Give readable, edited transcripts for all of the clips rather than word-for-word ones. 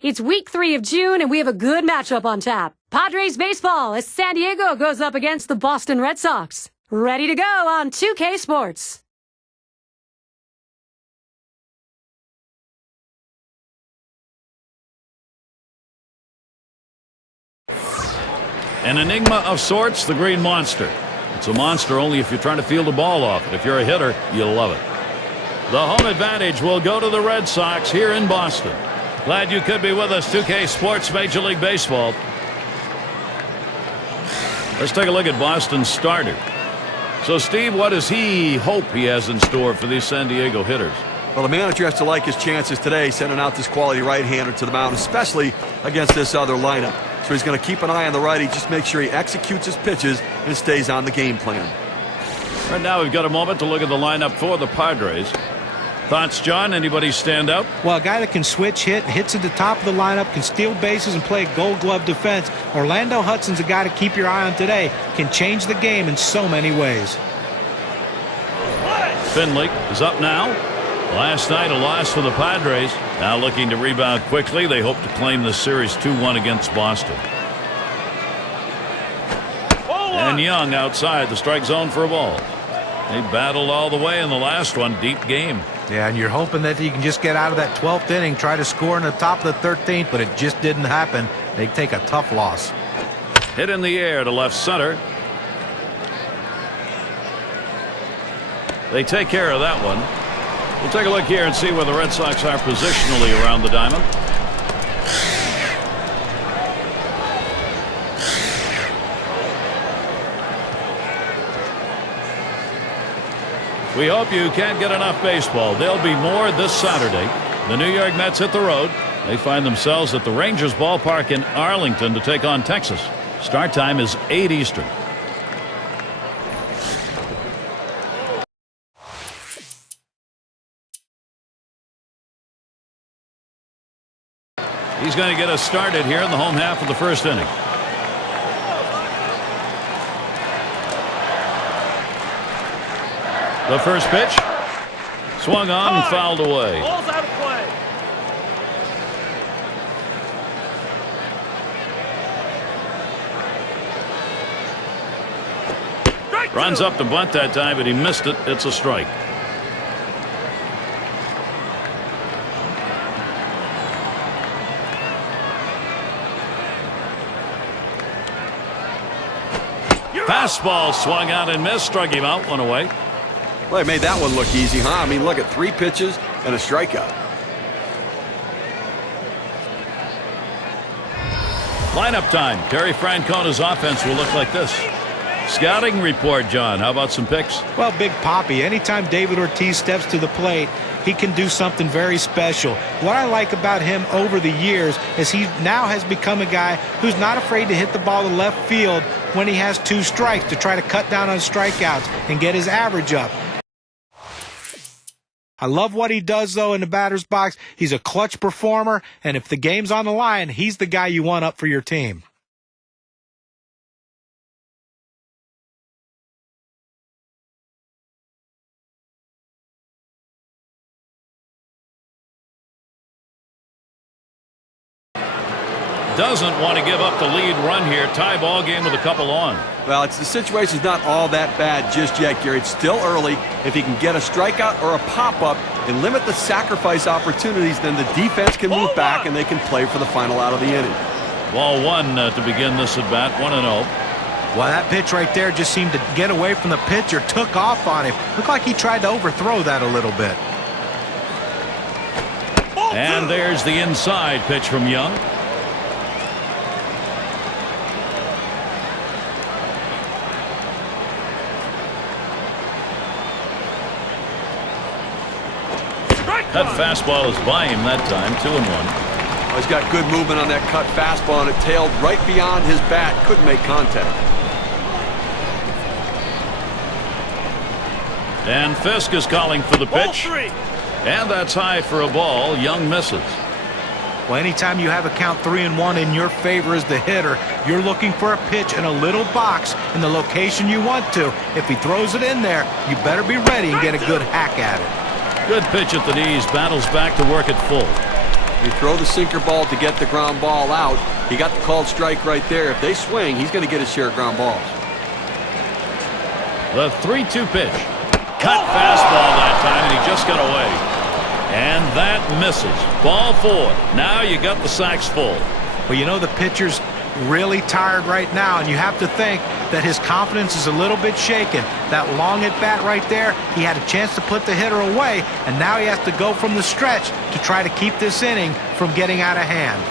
It's week 3 of June, and we have a good matchup on tap. Padres baseball as San Diego goes up against the Boston Red Sox. Ready to go on 2K Sports. An enigma of sorts, the Green Monster. It's a monster only if you're trying to field the ball off it. If you're a hitter, you'll love it. The home advantage will go to the Red Sox here in Boston. Glad you could be with us, 2K Sports Major League Baseball. Let's take a look at Boston's starter. So, Steve, what does he hope he has in store for these San Diego hitters? Well, the manager has to like his chances today, sending out this quality right-hander to the mound, especially against this other lineup. So he's going to keep an eye on the righty, just make sure he executes his pitches and stays on the game plan. Right now, we've got a moment to look at the lineup for the Padres. Thoughts, John? Anybody stand out? Well, a guy that can switch hits at the top of the lineup, can steal bases and play Gold Glove defense. Orlando Hudson's a guy to keep your eye on today. Can change the game in so many ways. Finley is up now. Last night, a loss for the Padres. Now looking to rebound quickly. They hope to claim this series 2-1 against Boston. And Young outside the strike zone for a ball. They battled all the way in the last one. Deep game. Yeah, and you're hoping that you can just get out of that 12th inning, try to score in the top of the 13th, but it just didn't happen. They take a tough loss. Hit in the air to left center. They take care of that one. We'll take a look here and see where the Red Sox are positionally around the diamond. We hope you can't get enough baseball. There'll be more this Saturday. The New York Mets hit the road. They find themselves at the Rangers ballpark in Arlington to take on Texas. Start time is 8 Eastern. He's going to get us started here in the home half of the first inning. The first pitch swung on and fouled away. Ball's out of play. Runs up to bunt that time, but he missed it. It's a strike. Fastball swung out and missed. Struck him out. One away. Well, they made that one look easy, huh? I mean, look at 3 pitches and a strikeout. Lineup time. Terry Francona's offense will look like this. Scouting report, John. How about some picks? Well, Big Papi, anytime David Ortiz steps to the plate, he can do something very special. What I like about him over the years is he now has become a guy who's not afraid to hit the ball to left field when he has 2 strikes to try to cut down on strikeouts and get his average up. I love what he does, though, in the batter's box. He's a clutch performer, and if the game's on the line, he's the guy you want up for your team. Doesn't want to give up the lead run here. Tie ball game with a couple on. Well, the situation's not all that bad just yet, Gary. It's still early. If he can get a strikeout or a pop-up and limit the sacrifice opportunities, then the defense can move back and they can play for the final out of the inning. Ball 1 to begin this at bat. 1-0. Well, that pitch right there just seemed to get away from the pitcher, took off on him. Looked like he tried to overthrow that a little bit. And there's the inside pitch from Young. That fastball is by him that time. 2-1. Oh, he's got good movement on that cut fastball, and it tailed right beyond his bat. Couldn't make contact. And Fisk is calling for the pitch. And that's high for a ball. Young misses. Well, anytime you have a count 3-1 in your favor as the hitter, you're looking for a pitch in a little box in the location you want to. If he throws it in there, you better be ready and get a good hack at it. Good pitch at the knees. Battles back to work at full. You throw the sinker ball to get the ground ball out. He got the called strike right there. If they swing, he's going to get his share of ground balls. The 3-2 pitch. Cut fastball that time, and he just got away. And that misses. Ball 4. Now you got the sacks full. Well, you know the pitcher's really tired right now, and you have to think that his confidence is a little bit shaken. That long at bat right there, he had a chance to put the hitter away, and now he has to go from the stretch to try to keep this inning from getting out of hand.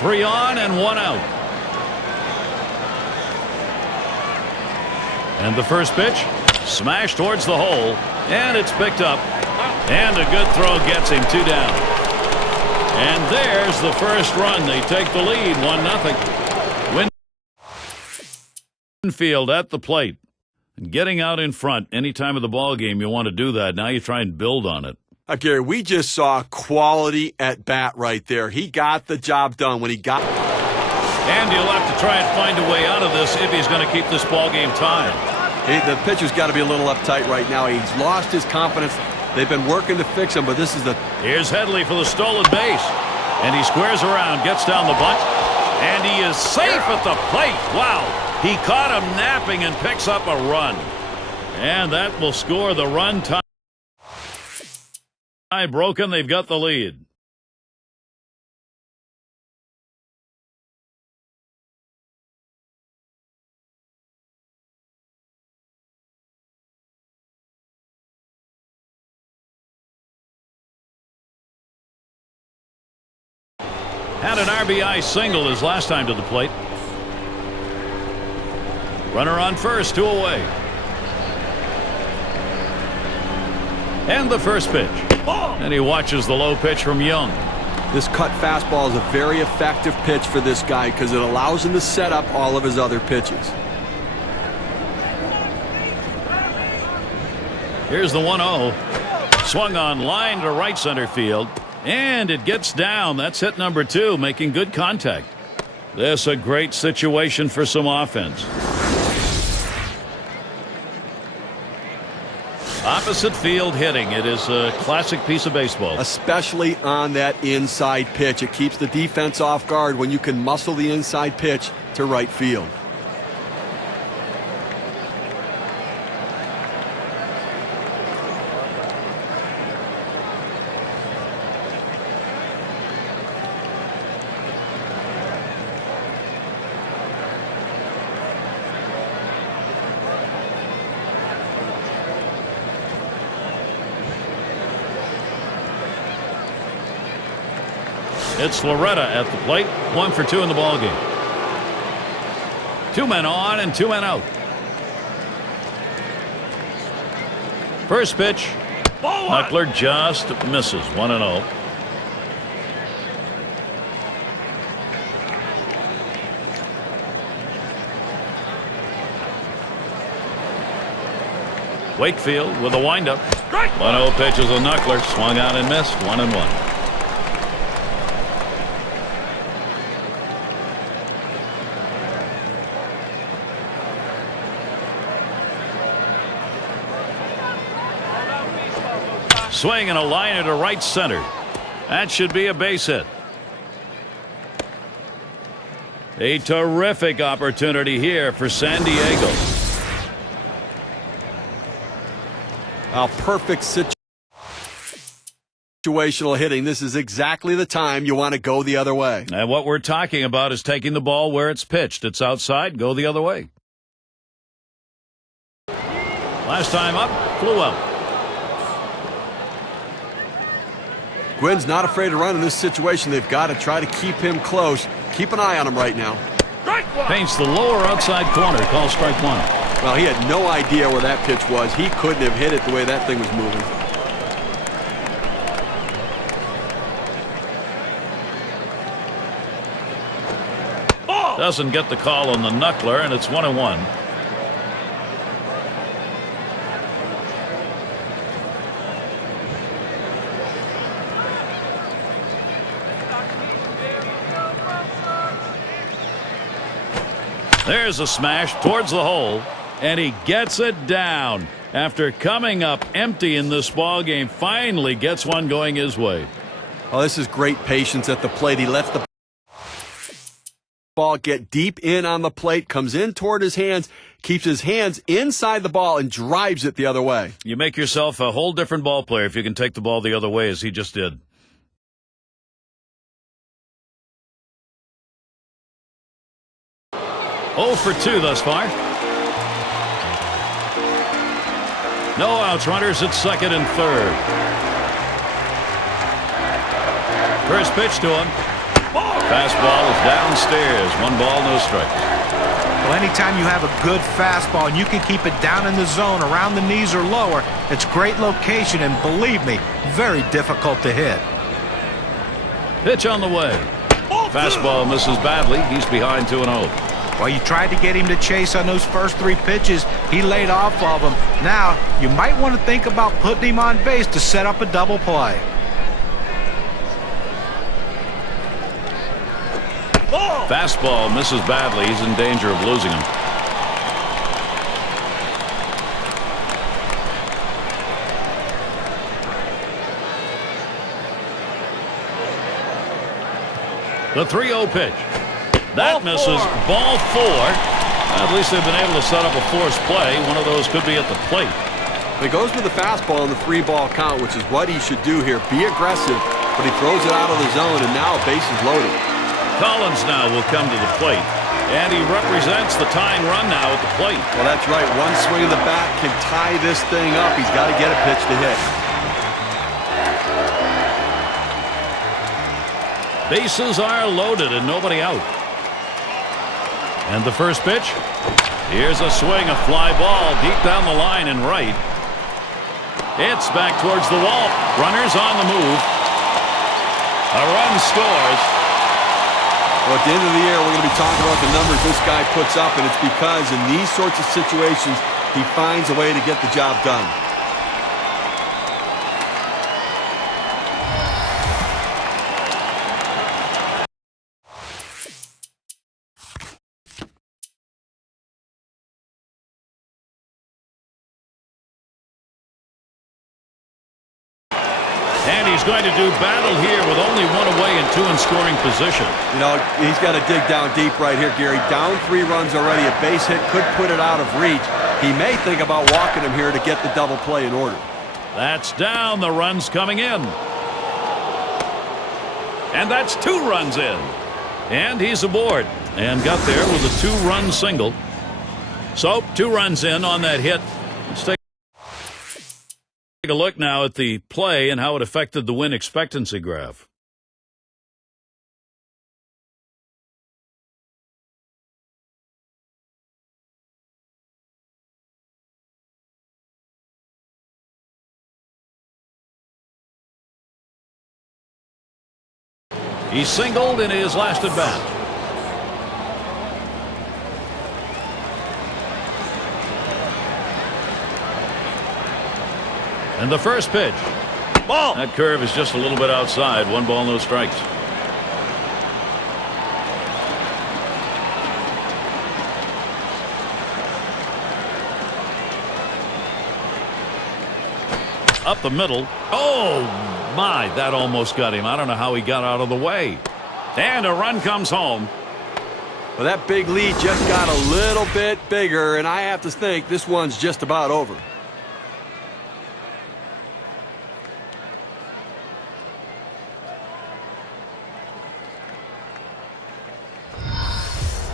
Three on and 1 out. And the first pitch, smashed towards the hole, and it's picked up. And a good throw gets him 2 down. And there's the first run. They take the lead, 1-0. Winfield at the plate. And getting out in front any time of the ball game, you want to do that. Now you try and build on it. Gary, we just saw quality at bat right there. He got the job done when he got. And he'll have to try and find a way out of this if he's going to keep this ball game tied. The pitcher's got to be a little uptight right now. He's lost his confidence. They've been working to fix him, but this is the... Here's Headley for the stolen base. And he squares around, gets down the bunt, and he is safe at the plate. Wow. He caught him napping and picks up a run. And that will score the run tie. Broken, they've got the lead. Had an RBI single his last time to the plate. Runner on first, 2 away. And the first pitch. And he watches the low pitch from Young. This cut fastball is a very effective pitch for this guy because it allows him to set up all of his other pitches. Here's the 1-0. Swung on line to right center field. And it gets down. That's hit number 2, making good contact. This a great situation for some offense. Opposite field hitting. It is a classic piece of baseball. Especially on that inside pitch. It keeps the defense off guard when you can muscle the inside pitch to right field. It's Loretta at the plate. 1 for 2 in the ball game. 2 men on and 2 men out. First pitch. Knuckler just misses. 1-0. Wakefield with a windup. 1-0 pitch is a knuckler. Swung out and missed. 1-1. Swing and a liner to right center. That should be a base hit. A terrific opportunity here for San Diego. A perfect situational hitting. This is exactly the time you want to go the other way. And what we're talking about is taking the ball where it's pitched. It's outside, go the other way. Last time up, flew out. Gwyn's not afraid to run in this situation. They've got to try to keep him close. Keep an eye on him right now. Paints the lower outside corner. Call strike 1. Well, he had no idea where that pitch was. He couldn't have hit it the way that thing was moving. Doesn't get the call on the knuckler, and it's 1-1. There's a smash towards the hole, and he gets it down. After coming up empty in this ball game, finally gets one going his way. Oh, this is great patience at the plate. He lets the ball get deep in on the plate, comes in toward his hands, keeps his hands inside the ball, and drives it the other way. You make yourself a whole different ball player if you can take the ball the other way, as he just did. Oh for 2 thus far. No outs, runners at second and third. First pitch to him. Fastball is downstairs. 1 ball, no strikes. Well, anytime you have a good fastball and you can keep it down in the zone around the knees or lower, it's great location and, believe me, very difficult to hit. Pitch on the way. Fastball misses badly. He's behind 2-0. Well, you tried to get him to chase on those first 3 pitches. He laid off of them. Now, you might want to think about putting him on base to set up a double play. Fastball misses badly. He's in danger of losing him. The 3-0 pitch. That misses. Ball 4. At least they've been able to set up a forced play. One of those could be at the plate. He goes with the fastball in the 3-ball count, which is what he should do here. Be aggressive, but he throws it out of the zone, and now base is loaded. Collins now will come to the plate, and he represents the tying run now at the plate. Well, that's right. One swing of the bat can tie this thing up. He's got to get a pitch to hit. Bases are loaded and nobody out. And the first pitch. Here's a swing, a fly ball deep down the line and right. It's back towards the wall. Runners on the move. A run scores. Well, at the end of the year, we're going to be talking about the numbers this guy puts up, and it's because in these sorts of situations, he finds a way to get the job done. And he's going to do battle here with only 1 away and 2 in scoring position. You know, he's got to dig down deep right here, Gary. Down 3 runs already. A base hit could put it out of reach. He may think about walking him here to get the double play in order. That's down. The run's coming in. And that's 2 runs in. And he's aboard. And got there with a 2-run single. So, 2 runs in on that hit. Let's take a look now at the play and how it affected the win expectancy graph. He singled in his last at bat. And the first pitch. Ball. That curve is just a little bit outside. 1 ball, no strikes. Up the middle. Oh, my. That almost got him. I don't know how he got out of the way. And a run comes home. Well, that big lead just got a little bit bigger, and I have to think this one's just about over.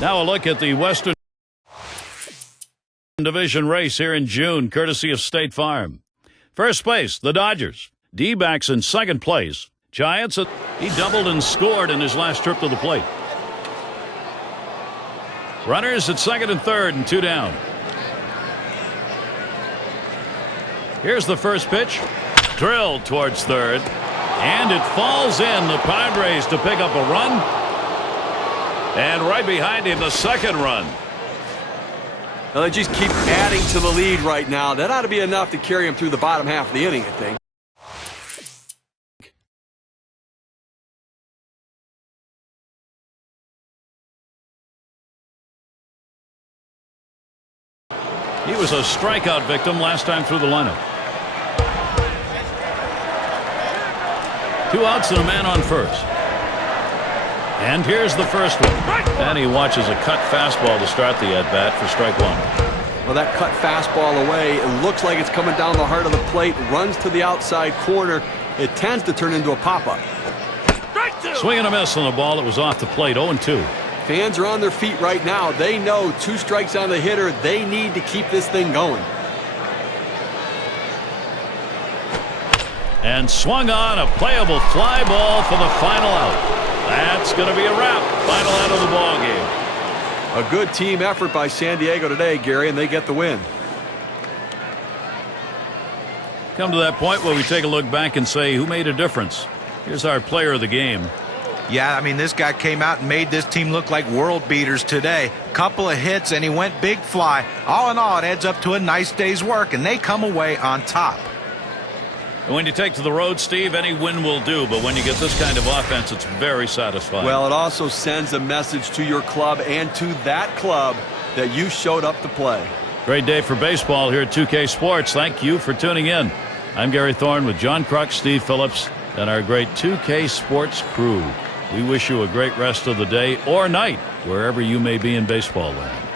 Now a look at the Western Division race here in June, courtesy of State Farm. First place, the Dodgers. D-backs in second place. Giants, he doubled and scored in his last trip to the plate. Runners at second and third and 2 down. Here's the first pitch. Drilled towards third. And it falls in. The Padres to pick up a run. And right behind him, the second run. Now they just keep adding to the lead right now. That ought to be enough to carry him through the bottom half of the inning, I think. He was a strikeout victim last time through the lineup. 2 outs and a man on first. And here's the first one. And he watches a cut fastball to start the at-bat for strike 1. Well, that cut fastball away. It looks like it's coming down the heart of the plate. Runs to the outside corner. It tends to turn into a pop-up. Swing and a miss on the ball that was off the plate. 0-2. Fans are on their feet right now. They know 2 strikes on the hitter. They need to keep this thing going. And swung on a playable fly ball for the final out. That's going to be a wrap. Final out of the ball game. A good team effort by San Diego today, Gary, and they get the win. Come to that point where we take a look back and say who made a difference. Here's our player of the game. Yeah, I mean, this guy came out and made this team look like world beaters today. Couple of hits, and he went big fly. All in all, it adds up to a nice day's work, and they come away on top. And when you take to the road, Steve, any win will do. But when you get this kind of offense, it's very satisfying. Well, it also sends a message to your club and to that club that you showed up to play. Great day for baseball here at 2K Sports. Thank you for tuning in. I'm Gary Thorne with John Kruk, Steve Phillips, and our great 2K Sports crew. We wish you a great rest of the day or night, wherever you may be in baseball land.